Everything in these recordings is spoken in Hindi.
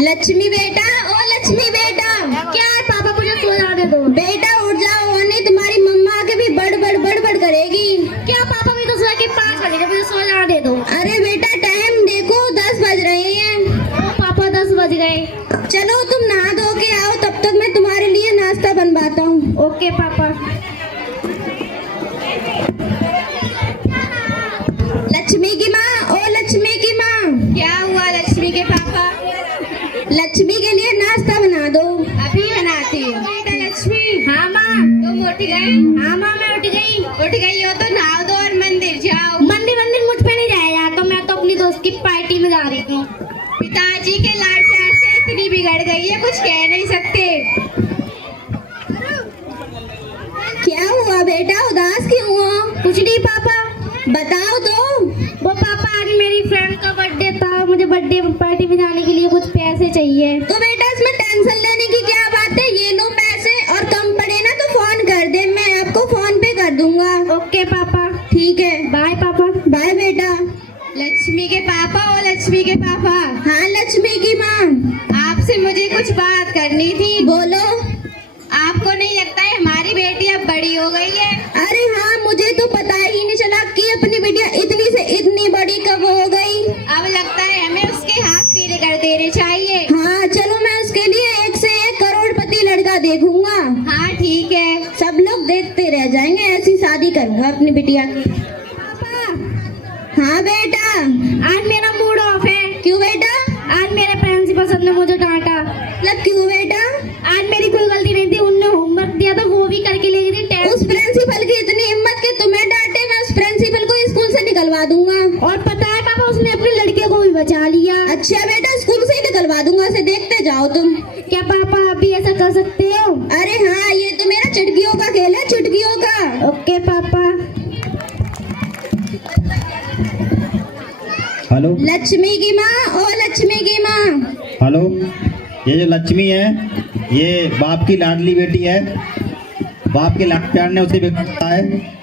लक्ष्मी बेटा, ओ लक्ष्मी बेटा, क्या है पापा, मुझे सो जाने दो। बेटा उठ जाओ वरना तुम्हारी मम्मा आके भी बड़ करेगी। क्या पापा, मैं तो सुबह के 5 बजे, मुझे सो जाने दो। अरे बेटा टाइम देखो 10 बज रहे हैं। ओ पापा 10 बज गए। चलो तुम नहा धो के आओ, तब तक मैं तुम्हारे लिए नाश्ता बनवाता हूँ। ओके पापा। लक्ष्मी की माँ, ओ लक्ष्मी की माँ। क्या हुआ लक्ष्मी के पापा? लक्ष्मी के लिए नाश्ता बना दो। अभी बनाती हूँ। बेटा लक्ष्मी। हाँ माँ। तुम उठ गए? हाँ माँ, मैं उठ गई हो तो नहा दो और मंदिर जाओ। मंदिर मुझ पे नहीं जाया जाता, मैं तो अपनी दोस्त की पार्टी में जा रही हूँ। पिताजी के लाड प्यार से इतनी बिगड़ गई है, कुछ कह नहीं सकते। क्या हुआ बेटा, उदास क्यों हो? कुछ नहीं पापा। बताओ तो। वो पापा, आज मेरी फ्रेंड का बर्थडे था, मुझे बर्थडे पार्टी में जाने के लिए कुछ पैसे चाहिए। तो बेटा इसमें टेंशन लेने की क्या बात है, ये लो पैसे, और कम पड़े ना तो फोन कर दे, मैं आपको फोन पे कर दूंगा। ओके पापा। ठीक है, बाय पापा। बाय बेटा। लक्ष्मी के पापा, ओ लक्ष्मी के पापा। हाँ लक्ष्मी की माँ। आपसे मुझे कुछ बात करनी थी। बोलो। आपको नहीं लगता है हमारी बेटी अब बड़ी हो गई है? अरे हाँ, मुझे तो पता ही नहीं चला कि अपनी बेटियां इतनी से इतनी बड़ी कब हो गई। अब लगता है हमें उसके हाथ पीले कर देने चाहिए। हाँ चलो, मैं उसके लिए 1 से 1 करोड़पति लड़का देखूंगा। हाँ ठीक है। सब लोग देखते रह जाएंगे, ऐसी शादी करूंगा अपनी बिटिया की। हाँ बेटा। आज मेरा मूड ऑफ है। क्यों बेटा? आज मेरे प्रिंसिपल सर ने मुझे डांटा। मतलब क्यों बेटा? आज मेरी कोई गलती नहीं थी, उनने होमवर्क दिया था वो भी करके ले गई थी। उस प्रिंसिपल की इतनी हिम्मत कि तुम्हें डांटे, मैं उस प्रिंसिपल को स्कूल से निकलवा दूंगा। और पता है पापा, उसने अपने लड़के को भी बचा लिया। अच्छा बेटा, स्कूल से ही निकलवा दूंगा उसे, देखते जाओ तुम। क्या पापा आप भी ऐसा कर सकते हो? अरे हाँ, ये तो मेरा चुटकियों का खेल है, चुटकियों का। ओके पापा। हेलो लक्ष्मी की माँ, ओ लक्ष्मी की माँ। हेलो, ये जो लक्ष्मी है ये बाप की लाडली बेटी है। बाप के लाड प्यार ने उसे बिगाड़ा है।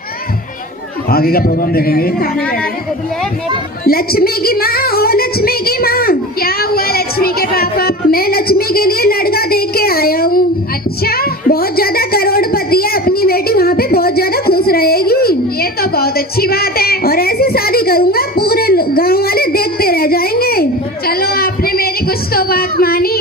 आगे का प्रोग्राम देखेंगे। लक्ष्मी की माँ, ओ लक्ष्मी की माँ। क्या हुआ लक्ष्मी के पापा? मैं लक्ष्मी के लिए लड़का देख के आया हूँ। अच्छा, बहुत ज्यादा करोड़पति है, अपनी बेटी वहाँ पे बहुत ज्यादा खुश रहेगी। ये तो बहुत अच्छी बात है। और ऐसी शादी करूँगा, पूरे गांव वाले देखते रह जाएंगे। चलो आपने मेरी कुछ तो बात मानी।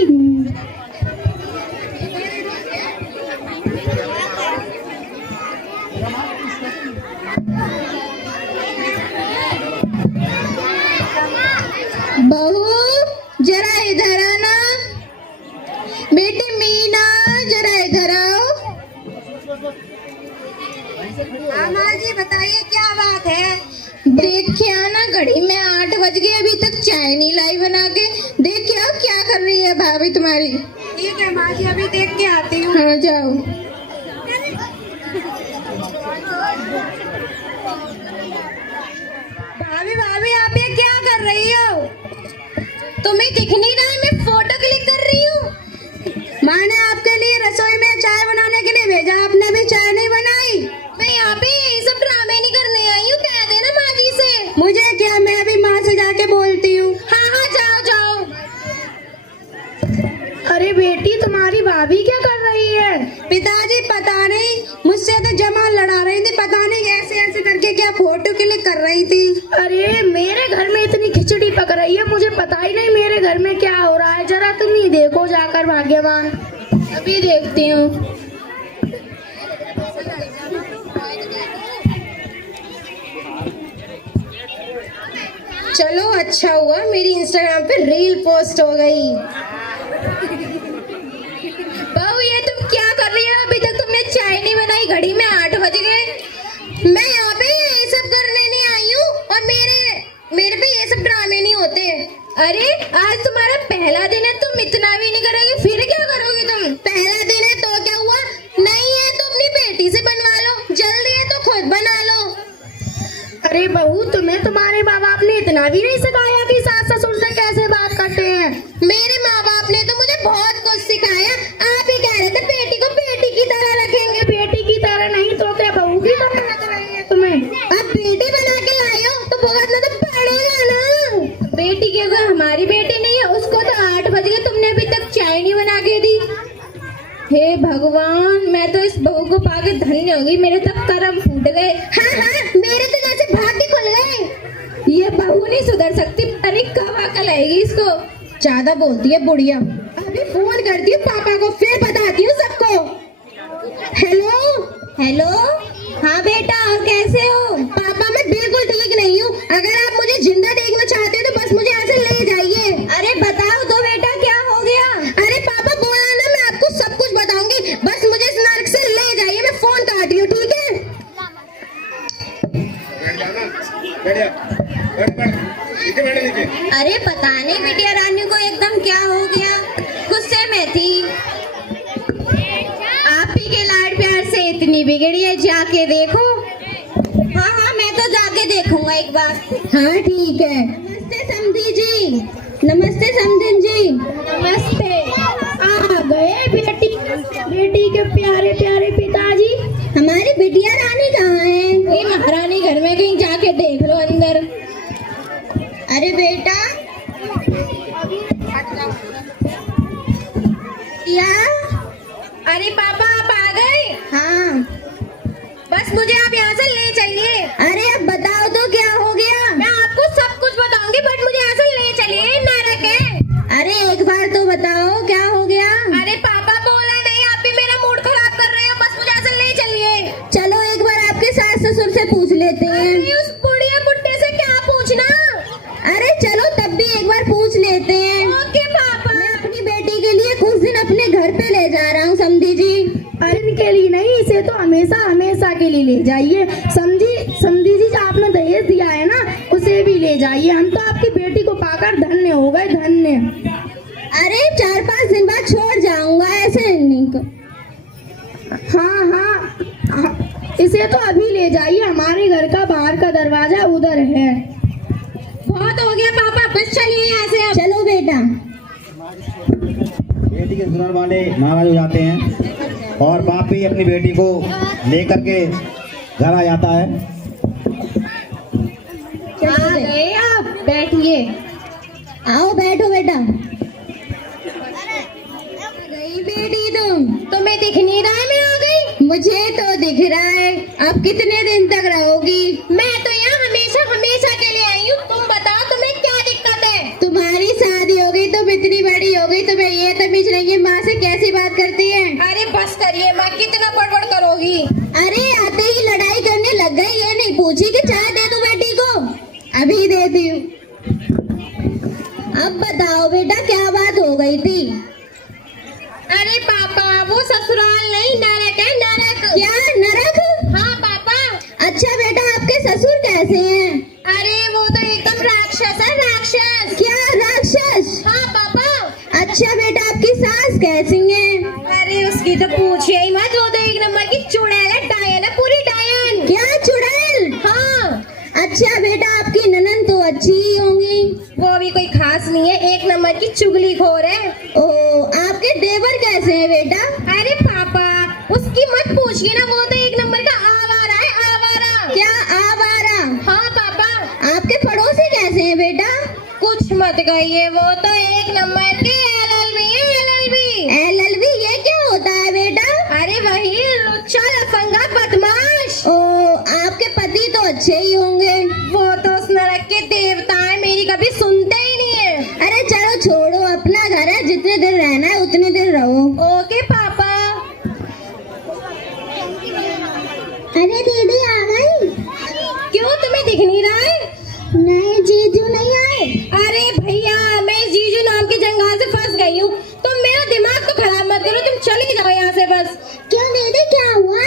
बहू जरा इधर आना। बेटी मीना जरा इधर आओ। माँ जी बताइए क्या बात है? देखिए आना, घड़ी में 8 बज गए, अभी तक चाय नहीं लाई बना के। देखिए क्या कर रही है भाभी तुम्हारी। ठीक है माँ जी, अभी देख के आती हूँ। हाँ जाओ। भाभी भाभी आप ये क्या कर रही हो? तुम्हें दिख नहीं रहा है, मैं फोटो क्लिक कर रही हूँ। माँ ने आपके लिए रसोई में चाय बनाने के लिए भेजा, आपने भी चाय नहीं बनाई। मैं यहाँ पे ये सब ड्रामे नहीं करने आई हूँ, कह देना माँ जी से। मुझे क्या, मैं अभी माँ से जाके बोलती हूँ। हाँ हाँ जाओ जाओ। अरे बेटी, तुम्हारी भाभी क्या कर रही है? पिताजी पता नहीं, मुझसे तो जमा लड़ा रही थी, पता नहीं ऐसे ऐसे करके क्या फोटो क्लिक कर रही थी। अरे मेरे घर में इतनी खिचड़ी पक रही है, मुझे पता ही नहीं मेरे घर में क्या हो रहा है। जरा तुम ही देखो जाकर भाग्यवान। अभी देखती हूँ। चलो अच्छा हुआ, मेरी इंस्टाग्राम पे रील पोस्ट हो गई। बहू ये तुम क्या कर रही हो, अभी तक तुमने चाय नहीं बनाई, घड़ी में 8 बज गए। मैं यहाँ पे ये सब करने नहीं आई हूँ, और मेरे पे ये सब ड्रामे नहीं होते। अरे आज तुम्हारा पहला दिन है, तुम इतना भी नहीं करोगे, फिर क्या करोगे तुम? पहला दिन है तो क्या हुआ, नहीं है तो अपनी बेटी से बनवा लो, जल्दी है तो खुद बना लो। अरे बहू, तुम्हें तुम्हारे माँ बाप ने इतना भी नहीं सिखाया कि सास ससुर से कैसे बात करते हैं? मेरे माँ बाप ने तो मुझे बहुत कुछ सिखाया। आप ही कह रहे थे बेटी को बेटी की तरह रखेंगे। बेटी की तरह नहीं तो क्या बहू की तरह लग रही है तुम्हें? अब बेटी बना के लाई हो तो भुगतना तो पड़ेगा ना। बेटी बेटी की अगर हमारी बेटी नहीं है, उसको तो 8 बज गए, तुमने अभी तक चाय नहीं बना के दी। हे भगवान, मैं तो इस बहू को पाके धन्य हो गई, मेरे तक कर्म फूट गए। हाँ, मेरे तो जैसे भाग्य खुल गए। ये बहू नहीं सुधर सकती, अरे कब अकल आएगी इसको। ज्यादा बोलती है बुढ़िया। अभी फोन करती हूँ पापा को, फिर बताती हूँ सबको। हेलो, हाँ बेटा, और कैसे हो? पापा मैं बिल्कुल ठीक नहीं हूँ, अगर आप मुझे जिंदा देखना चाहते हो तो बस मुझे ऐसे ले जाइए। अरे बताओ तो बेटा, क्या हो गया? अरे पापा बोला ना, मैं आपको सब कुछ बताऊंगी, बस मुझे इस नर्क से ले जाइए। मैं फोन काट रही हूँ, ठीक है? अरे पता नहीं बिटिया रानी को एकदम क्या हो गया, गुस्से में थी। आप ही के लाड प्यार से इतनी बिगड़ी है, जाके देखो। हाँ, मैं तो जाके देखूंगा एक बार। हाँ ठीक है। नमस्ते समधी जी। नमस्ते समधन जी। नमस्ते। आ गए बेटी के प्यारे प्यारे पिताजी। हमारी बिटिया रानी कहाँ है? ये महारानी घर में, कहीं जाके देख लो अंदर। अरे बेटा, या अरे पापा आप आ गए? हाँ, बस मुझे आप यहाँ से ले चलिए। अरे अब बताओ तो क्या हो गया? मैं आपको सब कुछ बताऊंगी, बट मुझे यहाँ से ले चलिए, नरक है। अरे एक बार तो बताओ क्या हो गया? अरे पापा बोला नहीं, आप भी मेरा मूड खराब कर रहे हो, बस मुझे यहाँ से ले चलिए। चलो एक बार आपके सास ससुर से पूछ लेते हैं। उस बुढ़िया बुड्ढे से क्या पूछना? अरे चलो तब भी एक बार पूछ लेते हैं। ओके पापा। मैं अपनी बेटी के लिए कुछ दिन अपने घर पे ले जा रहा हूँ समधी जी। अरे इनके लिए नहीं, इसे तो हमेशा हमेशा के लिए ले जाइए। समझी जी, जो आपने दहेज दिया है ना, उसे भी ले जाइए। हम तो आपकी बेटी को पाकर धन्य हो गए, धन्य। अरे 4-5 दिन बाद छोड़ जाऊंगा, ऐसे नहीं। हाँ, इसे तो अभी ले जाइए, हमारे घर का बाहर का दरवाजा उधर है। बहुत हो गया पापा, बस चलिए यहाँ से। चलो बेटा। बेटी के ससुराल वाले नाराज हो जाते हैं और बाप भी अपनी बेटी को लेकर के घर आ जाता है। आ गए आप, बैठिए। आओ बैठो बेटा। गई बेटी तुम्हें दिख नहीं रहा है मैं आ गई? मुझे तो दिख रहा है। अब कितने दिन तक रहोगी? मैं तो यहाँ हमेशा हमेशा के लिए आई हूँ। तुम बताओ तुम्हें क्या दिक्कत है? तुम्हारी शादी हो गई, तुम इतनी बड़ी हो गई, तुम्हें ये तमीज नहीं है माँ से कैसी बात करती है? अरे बस करिए माँ, कितना बड़बड़ करोगी? अरे आते ही लड़ाई करने लग गई, ये नहीं पूछी कि चाय दे दूं बेटी को? अभी देती हूँ। अब बताओ बेटा क्या बात हो गई थी? अरे पापा वो ससुराल नहीं, नरक है, नरक। क्या नरक? हाँ पापा। अच्छा बेटा, आपके ससुर कैसे हैं? अरे वो तो एकदम राक्षस है, राक्षस। क्या राक्षस? हाँ पापा। अच्छा बेटा, आपकी सास कैसी है? अरे उसकी तो पूछिए ही मत, वो तो एक नंबर की चुड़ैल है, डायन है, पूरी डायन। क्या चुड़ैल? हाँ। अच्छा बेटा, आपकी ननद तो अच्छी ही होंगी। वो भी कोई खास नहीं है, एक नंबर की चुगलीखोर है। ओ, आपके देवर कैसे हैं बेटा? अरे पापा उसकी मत पूछिए ना, वो तो एक नंबर का आवारा है, आवारा। क्या आवारा? हाँ पापा। आपके पड़ोसी कैसे हैं बेटा? कुछ मत कहिए, वो तो एक नंबर के LLB है, LLB। LLB ये क्या होता है बेटा? अरे वही लुच्चा लफंगा बदमाश। ओ, आपके पति तो अच्छे ही होंगे। वो तो उस नरक के देवता है, मेरी कभी सुनते ही नहीं है। अरे चलो छोड़ो, अपना घर है, जितने दिन रहना है उतने दिन रहो। ओके पापा। अरे दीदी आ गई? क्यों तुम्हें दिख नहीं रहा है? नहीं जीजू नहीं आए। अरे भैया मैं जीजू नाम के जंगल से फंस गई हूँ, तुम मेरा दिमाग तो खराब मत करो, तुम चली जाओ यहाँ से बस। क्यों दीदी क्या हुआ?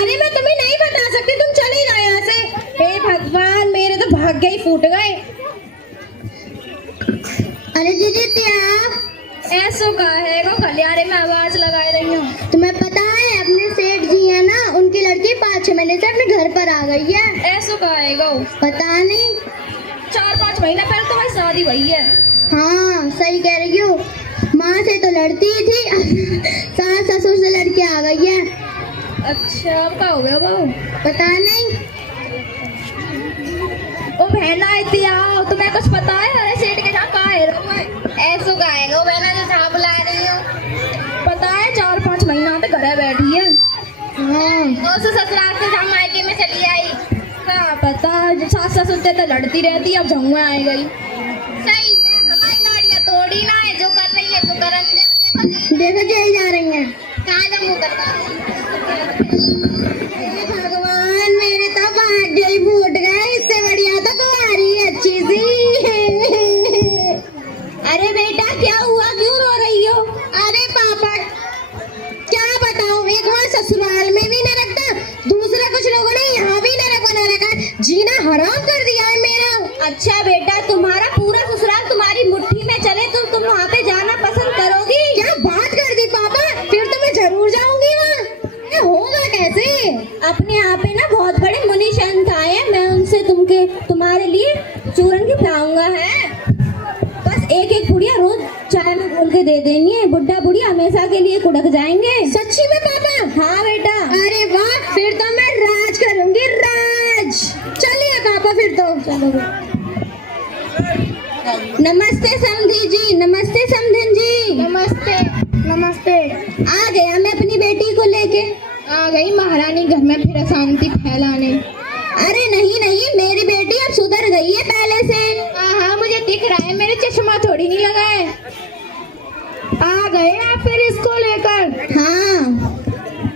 अरे मैं तुम्हें नहीं बता सकती, तुम चली जाओ यहाँ से। हे भगवान, मेरे तो भाग्य ही फूट गए। अरे दीदी क्या ऐसो का है वो गलियारे में आवाज लगाए रही हूँ। तुम्हें पता है अपने सेठ जी है ना, उनकी लड़की 5-6 महीने से अपने घर पर आ गई है। ऐसो का है गो? पता नहीं, 4-5 महीना पहले तो भाई शादी हुई है। हाँ सही कह रही हो, माँ से तो लड़ती ही थी, सास ससुर से लड़के आ गई है। अच्छा अब क्या हो गया बहू? पता नहीं। बहना इतनी आओ, तुम्हें कुछ पता है? अरे सेठ के यहाँ कहाँ है रहो? ऐसो गाएगा बहना जो जहाँ बुला रही हो। पता है 4-5 महीना से घरे बैठी है। हाँ और ससुराल से जहाँ मायके में चली आई। हाँ पता है, सास ससुर से तो लड़ती रहती, अब जमुआ आ गई। सही है, हमारी लाड़ियाँ थोड़ी ना है, जो कर रही है तो करन दे। देखो यही जा रही हैं। कहाँ जमू करवा। भगवान मेरे तो भाग्य ही फूट गए, इससे बढ़िया तो कुंवारी अच्छी सी। अरे बेटा क्या हुआ, क्यों रो रही हो? अरे पापा क्या बताऊं, एक वहाँ ससुराल में भी न रखता, दूसरा कुछ लोगों ने यहाँ भी नरक बना रखा है, जीना हराम कर दिया है मेरा। अच्छा बेटा, तुम्हारा पूरा ससुराल तुम्हारी मुट्ठी में चले तो तुम वहाँ पे जाना पसंद करोगी? क्या बात कर दी पापा, फिर तो मैं जरूर जाऊंगी वहाँ। ये होगा कैसे? अपने यहाँ पे ना बहुत बड़े मुनि संत आए हैं, मैं उनसे तुम्हारे लिए चूरन की पिलाऊंगा है। बस एक एक पुड़िया रोज चाय में घोल के दे देनी है, बुढ़ा बुढ़िया हमेशा के लिए कुड़क जाएंगे। सच्ची में पापा? हाँ बेटा। अरे वाह, फिर तो मैं राज करूंगी, राज। चलिए पापा फिर तो। चलो नमस्ते समधी जी, नमस्ते समधन जी। नमस्ते। नमस्ते। आ गया मैं अपनी बेटी को लेके। आ गई महारानी घर में फिर अशांति फैलाने। अरे नहीं नहीं, मेरी बेटी अब सुधर गई है पहले से। हाँ मुझे दिख रहा है, मेरे चश्मा थोड़ी नहीं लगा है। आ गए आप फिर इसको लेकर? हाँ।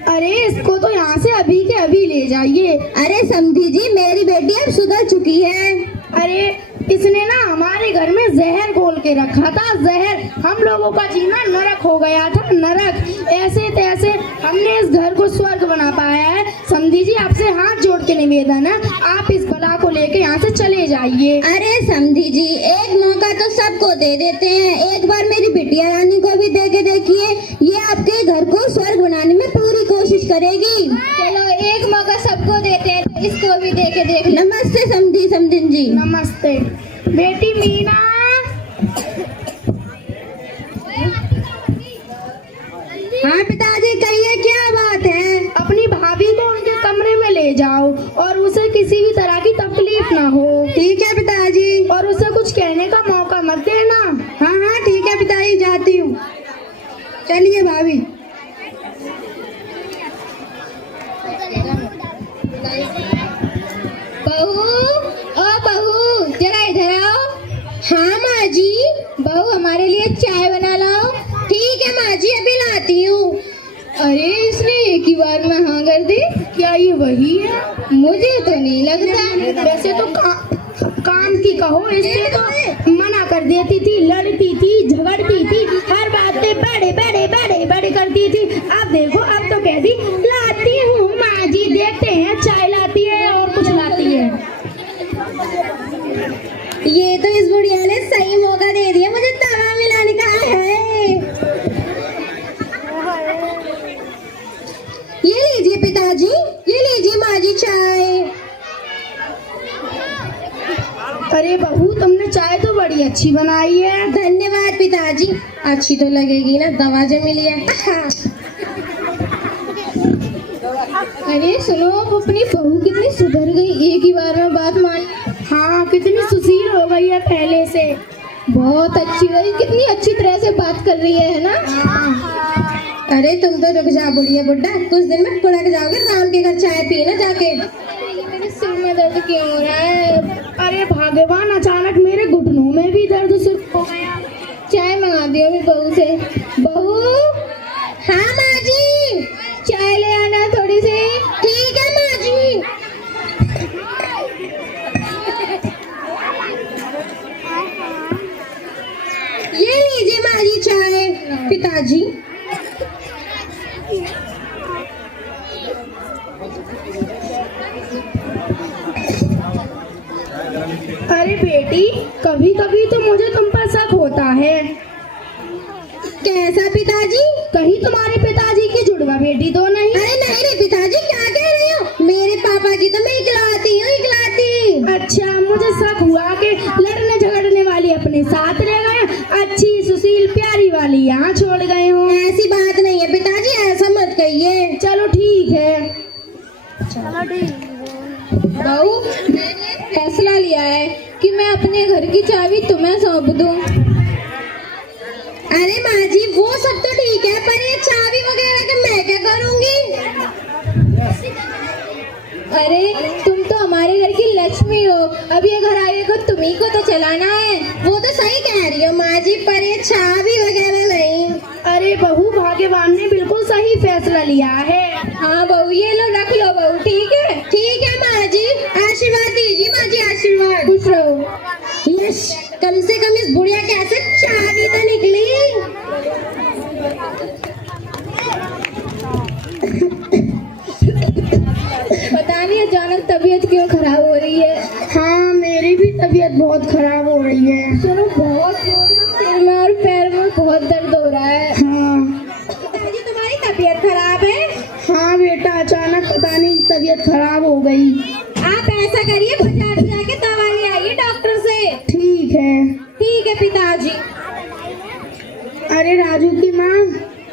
अरे इसको तो यहाँ से अभी के अभी ले जाइए। अरे समधी जी, मेरी बेटी अब सुधर चुकी है। अरे इसने ना हमारे घर में जहर घोल के रखा था, जहर। हम लोगों का जीना नरक हो गया था, नरक। ऐसे तैसे हमने इस घर को स्वर्ग बना पाया है। समझी जी, आपसे हाथ जोड़ के निवेदन है, आप इस बला को लेके यहाँ से चले जाइए। अरे समधी जी, एक मौका तो सबको दे देते हैं, एक बार मेरी बिटिया रानी को भी दे के देखिए, ये आपके घर को स्वर्ग बनाने में पूरी कोशिश करेगी। चलो एक मौका सबको देते हैं, तो इसको भी दे के देख। नमस्ते समधन जी। नमस्ते बेटी मीना। हाँ पिताजी, कहिए क्या बात है? अपनी भाभी को उनके कमरे में ले जाओ और उसे किसी भी तरह की तकलीफ ना हो। ठीक है पिताजी। और उसे कुछ कहने का मौका मत देना। हाँ हाँ ठीक है पिताजी, जाती हूँ। चलिए भाभी। बहू, ओ बहू, जरा इधर आओ। हाँ माँ जी। बहू हमारे लिए चाय बना लाओ। ठीक है माँ जी, अभी लाती हूँ। अरे इसने एक ही बार में हाँ कर दी, क्या ये वही है? मुझे तो नहीं लगता। वैसे तो काम की कहो, इससे तो मना कर देती थी, लड़ती थी, झगड़ती थी, हर बात पे बड़े बड़े बड़े बड़े करती थी। अब देखो, अब तो कहती लाती हूँ माँ जी, देखते हैं चाय लाती है और कुछ लाती है। ये तो इस बुढ़िया ने सही मौका दे दिया मुझे तवा मिलाने का है। ये लीजिए पिताजी, ये लीजिए माँ जी चाय। अरे बहू, तुमने चाय तो बड़ी अच्छी बनाई है। धन्यवाद पिताजी। अच्छी तो लगेगी ना, दवा जो मिली है। अरे सुनो, अपनी बहू कितनी सुधर गई, एक ही बार में बात मान। हाँ, कितनी सुशील हो गई है पहले से। बहुत अच्छी रही, कितनी अच्छी तरह से बात कर रही है ना? हाँ। अरे तुम तो रुक जा बुढ़िया बुड्ढा, कुछ दिन में कुड़क जाओगे, राम के घर चाय पीना जाके। मेरे सिर में दर्द क्यों हो रहा है? अरे भगवान, अचानक मेरे घुटनों में भी दर्द शुरू हो गया। चाय मंगा दियो अभी बहू से। बहू। हाँ माँ जी। चाय ले आना थोड़ी सी। ठीक है माँ जी। ये लीजिए माँ जी चाय। पिताजी। अरे बेटी, कभी कभी तो मुझे तुम पर शक होता है। कैसा पिताजी? कहीं तुम्हारे पिताजी की जुड़वा बेटी तो नहीं? अरे नहीं नहीं पिताजी, क्या कह रहे हो? मेरे पापा की तो मैं इकलौती हूँ, इकलौती। अच्छा, मुझे शक हुआ कि लड़ने झगड़ने वाली अपने साथ ले गए, अच्छी सुशील प्यारी वाली यहाँ छोड़ गए हो। ऐसी बात नहीं है पिताजी, ऐसा मत कहिए। चलो ठीक है। बहू, फैसला लिया है, की चाबी तुम्हें सौंप दूं? अरे माँ जी वो सब तो ठीक है, पर ये चाबी वगैरह का मैं क्या करूंगी? अरे तुम तो हमारे घर की लक्ष्मी हो, अब ये घर आए को तुम्ही को तो चलाना है। वो तो सही कह रही हो माँ जी, पर ये चाबी वगैरह नहीं। अरे बहू, भाग्यवान ने बिल्कुल सही फैसला लिया है। हाँ बहू, ये लो रख लो बहू, ठीक है? ठीक है माँ जी, आशीर्वाद दीजिए माँ जी, आशीर्वाद। खुश रहो। यस, कम से कम इस बुढ़िया के ऐसे चाबी तो निकली। पता नहीं अचानक तबीयत क्यों खराब हो रही है। हाँ, मेरी भी तबीयत बहुत खराब हो रही है। सुनो, बहुत सिर में और पैर में बहुत दर्द हो रहा है। हाँ पिताजी तुम्हारी तबीयत खराब है? हाँ बेटा, अचानक पता नहीं तबीयत खराब हो गई। आप ऐसा करिए, बाजार से जाके दवा ले आइए डॉक्टर से। ठीक है। ठीक है पिताजी। अरे राजू की माँ,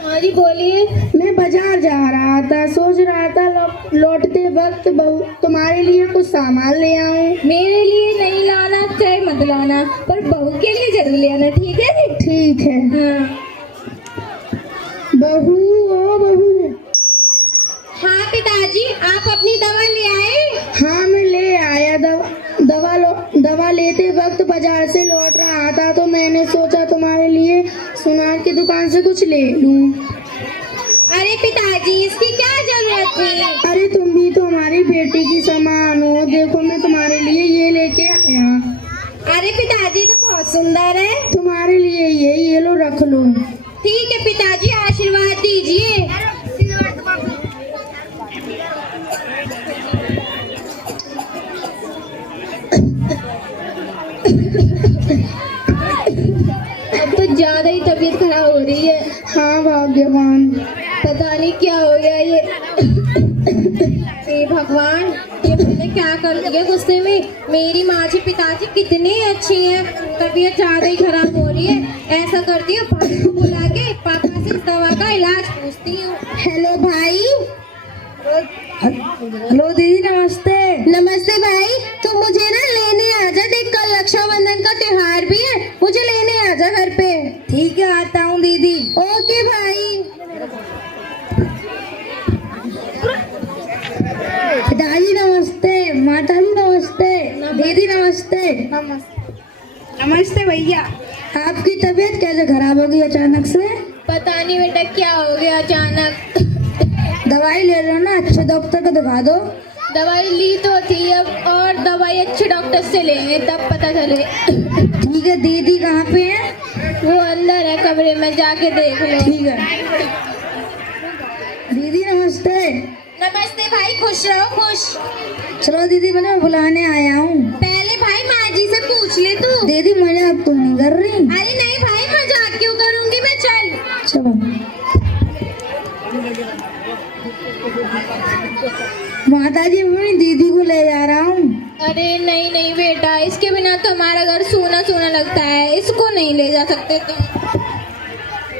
हाँ जी बोलिए। मैं बाजार जा रहा था, सोच रहा था लौटते वक्त बहू तुम्हारे लिए कुछ सामान ले आऊं। मेरे लिए नहीं लाना, चाहे मत लाना, पर बहू के लिए जरूर ले आना, ठीक है जी? ठीक है। हाँ। बहू, ओ बहू। हाँ पिताजी, आप अपनी दवा ले आए? हाँ मैं ले आया। दवा लेते वक्त बाजार से लौट रहा था तो मैंने सोचा तुम्हारे लिए सुनार की दुकान से कुछ ले लूं। अरे पिताजी, इसकी क्या जरूरत थी? अरे तुम भी तो हमारी बेटी की समान हो, देखो मैं तुम्हारे लिए ये लेके आया। अरे पिताजी तो बहुत सुंदर है। तुम्हारे लिए ये लो, रख लो। ठीक है पिताजी, आशीर्वाद दीजिए। अब तो ज्यादा ही तबीयत खराब हो रही है। हाँ भाग्यवान। पता नहीं क्या हो गया ये। हे भगवान, ये मैंने क्या कर दिया गुस्से में। मेरी माँ जी पिताजी कितने अच्छे हैं, तबीयत ज्यादा ही खराब हो रही है। ऐसा करती हूँ, पापा को बुला के पापा से इस दवा का इलाज पूछती हूँ। हेलो भाई। हेलो दीदी, नमस्ते। नमस्ते भाई, तू मुझे ना लेने आजा, देख कल रक्षाबंधन का त्योहार भी है, मुझे लेने आजा घर पे। ठीक है, आता हूँ दीदी। ओके भाई। पिताजी नमस्ते, माता जी नमस्ते, दीदी नमस्ते। नमस्ते भैया। आपकी तबीयत कैसे खराब हो गई अचानक से? पता नहीं बेटा क्या हो गया अचानक। दवाई ले लो ना, अच्छे डॉक्टर को दिखा दो। दवाई ली तो थी, अब और दवाई अच्छे डॉक्टर से लेंगे तब पता चले। ठीक है, दीदी कहाँ पे है? वो अंदर है कमरे में, जाके देख लो। ठीक है। दीदी नमस्ते। नमस्ते भाई, खुश रहो, खुश। चलो दीदी, मैं बुलाने आया हूँ। पहले भाई माँ जी से पूछ ले तू। दीदी मजाक तो नहीं कर रही? अरे नहीं भाई, मजाक क्यों करूंगी मैं, चल। चलो। माताजी, मैं दीदी को ले जा रहा हूँ। अरे नहीं नहीं बेटा, इसके बिना तो हमारा घर सूना सूना लगता है, इसको नहीं ले जा सकते तुम।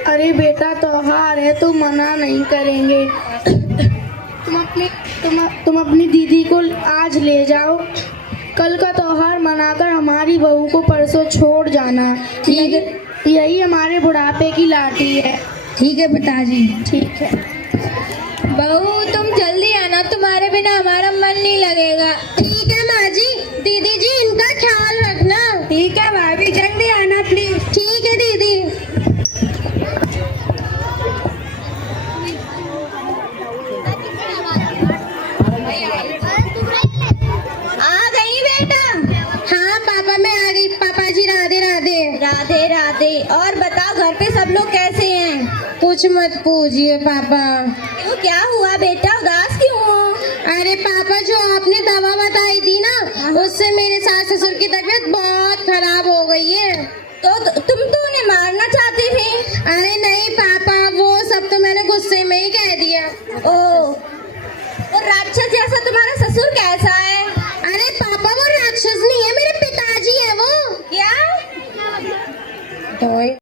अरे बेटा, त्योहार है तो मना नहीं करेंगे। तुम अपनी दीदी को आज ले जाओ, कल का त्योहार मनाकर हमारी बहू को परसों छोड़ जाना। ठीक है। यही हमारे बुढ़ापे की लाठी है। ठीक है पिताजी। ठीक है। बहू तुम जल्दी आना, तुम्हारे बिना हमारा मन नहीं लगेगा। ठीक है माँ जी। दीदी जी, इनका ख्याल रखना। ठीक है भाभी, जल्दी आना प्लीज। ठीक है दीदी। आ गई बेटा? हाँ पापा, मैं आ गई। पापा जी राधे राधे। राधे राधे। और बताओ, घर पे सब लोग कैसे हैं? कुछ मत पूछिए पापा। क्यों, क्या हुआ बेटा, उदास क्यों हो? अरे पापा, जो आपने दवा बताई थी ना, उससे मेरे सास ससुर की तबीयत बहुत खराब हो गई है। तो तुम तो उन्हें मारना चाहती थी। अरे नहीं पापा, वो सब तो मैंने गुस्से में ही कह दिया। ओ